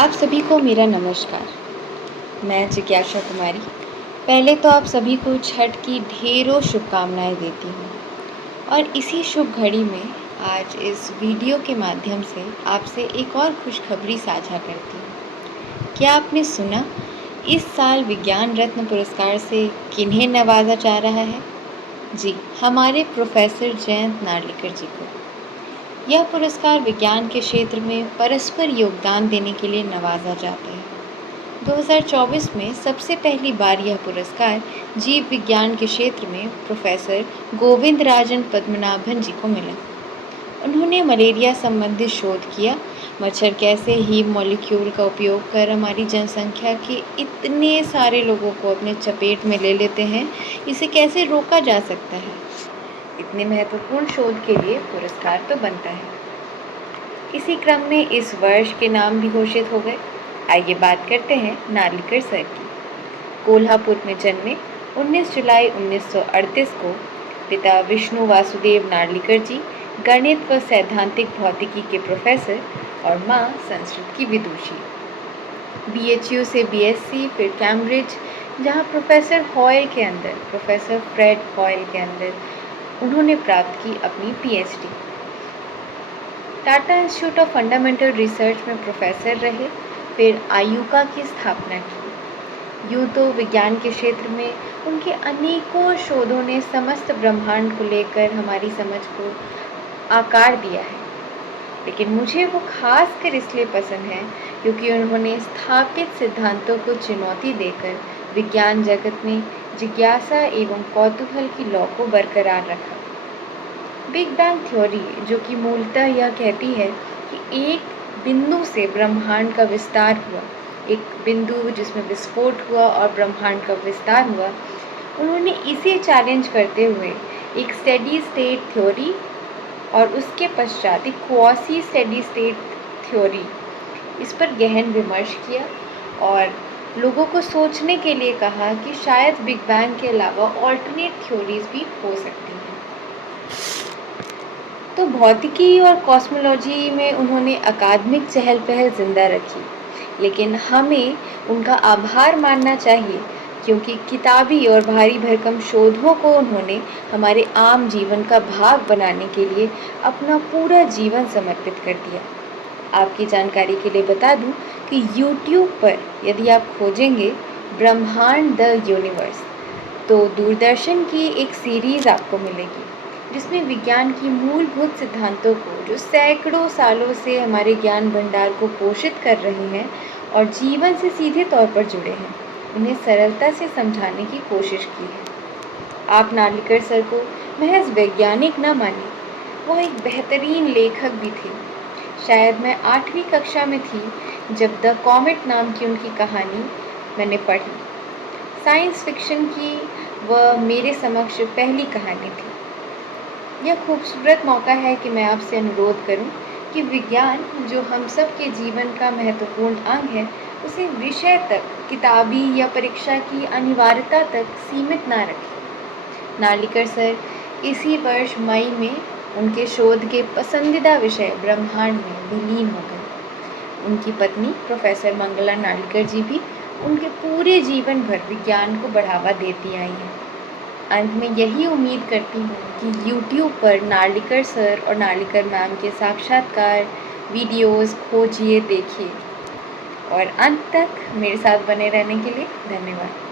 आप सभी को मेरा नमस्कार। मैं जिज्ञासा कुमारी। पहले तो आप सभी को छठ की ढेरों शुभकामनाएं देती हूँ और इसी शुभ घड़ी में आज इस वीडियो के माध्यम से आपसे एक और खुशखबरी साझा करती हूँ। क्या आपने सुना इस साल विज्ञान रत्न पुरस्कार से किन्हें नवाजा जा रहा है? जी, हमारे प्रोफेसर जयंत नार्लिकर जी को। यह पुरस्कार विज्ञान के क्षेत्र में परस्पर योगदान देने के लिए नवाजा जाता है। 2024 में सबसे पहली बार यह पुरस्कार जीव विज्ञान के क्षेत्र में प्रोफेसर गोविंदराजन पद्मनाभन जी को मिला। उन्होंने मलेरिया संबंधित शोध किया। मच्छर कैसे हीम मॉलिक्यूल का उपयोग कर हमारी जनसंख्या के इतने सारे लोगों को अपने चपेट में ले लेते हैं, इसे कैसे रोका जा सकता है। इतने महत्वपूर्ण शोध के लिए पुरस्कार तो बनता है। इसी क्रम में इस वर्ष के नाम भी घोषित हो गए। आइए बात करते हैं नार्लिकर सर की। कोल्हापुर में जन्मे 19 जुलाई 1938 को पिता विष्णु वासुदेव नार्लिकर जी गणित व सैद्धांतिक भौतिकी के प्रोफेसर और माँ संस्कृत की विदुषी। BHU से BSc, फिर कैम्ब्रिज, जहाँ प्रोफेसर फ्रेड हॉयल के अंदर उन्होंने प्राप्त की अपनी PhD। Tata institute of fundamental research में प्रोफेसर रहे, फिर आयुका की स्थापना की। यूँ तो विज्ञान के क्षेत्र में उनके अनेकों शोधों ने समस्त ब्रह्मांड को लेकर हमारी समझ को आकार दिया है, लेकिन मुझे वो खास कर इसलिए पसंद है क्योंकि उन्होंने स्थापित सिद्धांतों को चुनौती देकर विज्ञान जगत में जिज्ञासा एवं कौतूहल की लौ को बरकरार रखा। बिग बैंग थ्योरी, जो कि मूलतः यह कहती है कि एक बिंदु से ब्रह्मांड का विस्तार हुआ, एक बिंदु जिसमें विस्फोट हुआ और ब्रह्मांड का विस्तार हुआ, उन्होंने इसे चैलेंज करते हुए एक स्टेडी स्टेट थ्योरी और उसके पश्चात एक क्वासी स्टेडी स्टेट थ्योरी, इस पर गहन विमर्श किया और लोगों को सोचने के लिए कहा कि शायद बिग बैंग के अलावा ऑल्टरनेट थ्योरीज भी हो सकती हैं। तो भौतिकी और कॉस्मोलॉजी में उन्होंने अकादमिक चहल पहल जिंदा रखी, लेकिन हमें उनका आभार मानना चाहिए क्योंकि किताबी और भारी भरकम शोधों को उन्होंने हमारे आम जीवन का भाग बनाने के लिए अपना पूरा जीवन समर्पित कर दिया। आपकी जानकारी के लिए बता दूं कि YouTube पर यदि आप खोजेंगे ब्रह्मांड द यूनिवर्स, तो दूरदर्शन की एक सीरीज़ आपको मिलेगी जिसमें विज्ञान की मूलभूत सिद्धांतों को, जो सैकड़ों सालों से हमारे ज्ञान भंडार को पोषित कर रहे हैं और जीवन से सीधे तौर पर जुड़े हैं, उन्हें सरलता से समझाने की कोशिश की है। आप नार्लिकर सर को महज वैज्ञानिक न मानिए, वह एक बेहतरीन लेखक भी थे। शायद मैं 8वीं कक्षा में थी जब द कॉमेट नाम की उनकी कहानी मैंने पढ़ी। साइंस फिक्शन की वह मेरे समक्ष पहली कहानी थी। यह खूबसूरत मौका है कि मैं आपसे अनुरोध करूं कि विज्ञान, जो हम सब के जीवन का महत्वपूर्ण अंग है, उसे विषय तक, किताबी या परीक्षा की अनिवार्यता तक सीमित ना रखें। नार्लिकर सर इसी वर्ष मई में उनके शोध के पसंदीदा विषय ब्रह्मांड में विलीन हो गए। उनकी पत्नी प्रोफेसर मंगला नार्लिकर जी भी उनके पूरे जीवन भर विज्ञान को बढ़ावा देती आई हैं। अंत में यही उम्मीद करती हूँ कि YouTube पर नार्लिकर सर और नार्लिकर मैम के साक्षात्कार वीडियोस खोजिए, देखिए और अंत तक मेरे साथ बने रहने के लिए धन्यवाद।